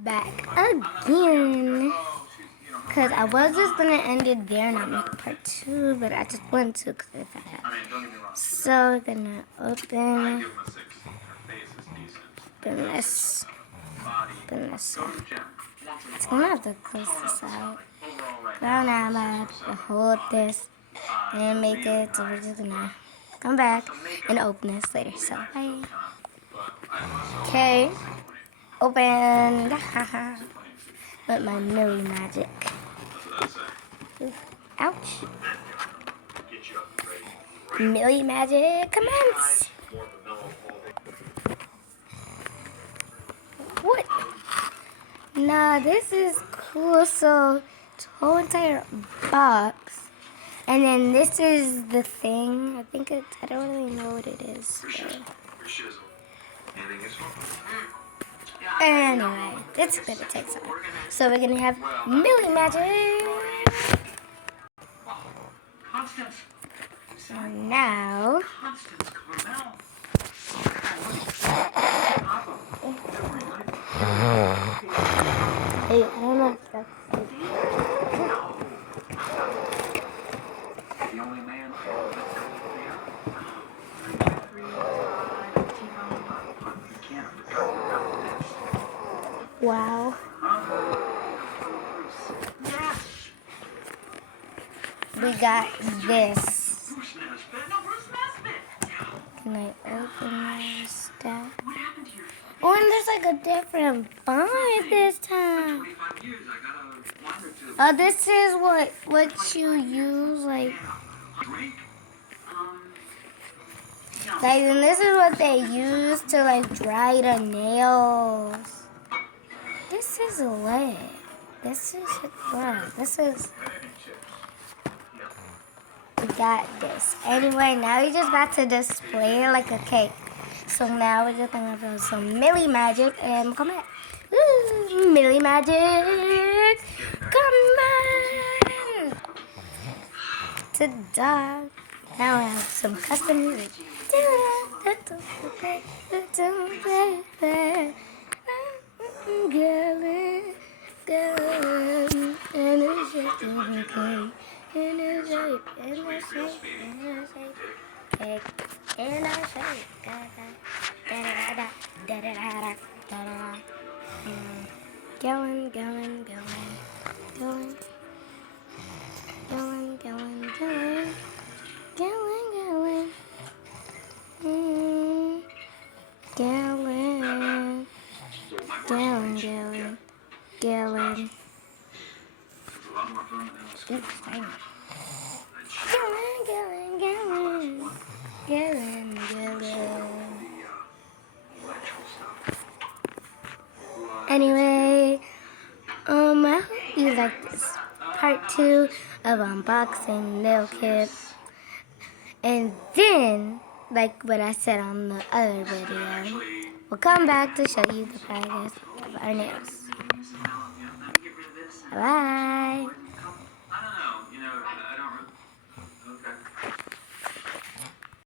Back again, because I was just going to end it there and not make part 2, but I just want to because I found out. So we're going to open this. It's going to have to close this out. But now I'm going to hold this and make it, so we're just going to come back and open this later. So, bye. Okay. Open. With my Millie magic. Ouch. Millie magic commence. What? Nah, this is cool. So, whole entire box. And then this is the thing. I think it's, I don't really know what it is. Anyway, it's gonna take some. So we're gonna have Millie magic. So now, hey, I don't know if that's wow. We got this. Can I open this stuff? Oh, and there's like a different font this time. Oh, this is what you use, like, and this is what they use to like dry the nails. This is lit. This is what? This is. We got this. Anyway, now we just got to display it like a cake. So now we're just gonna have some Millie magic and come back. Ooh, Millie magic, come on! Ta-da! Now we have some custom music. Gellen, Gellen, Gellen, Gellen, Gellen, Gellen, Gellen, Gellen, Gellen, Gellen, Gellen, Gellen. Oops, Gellen, Gellen, Gellen, Gellen, Gellen. Anyway, I hope you liked this part 2 of unboxing nail kit. And then, like what I said on the other video, we'll come back to show you the progress of our nails. Bye.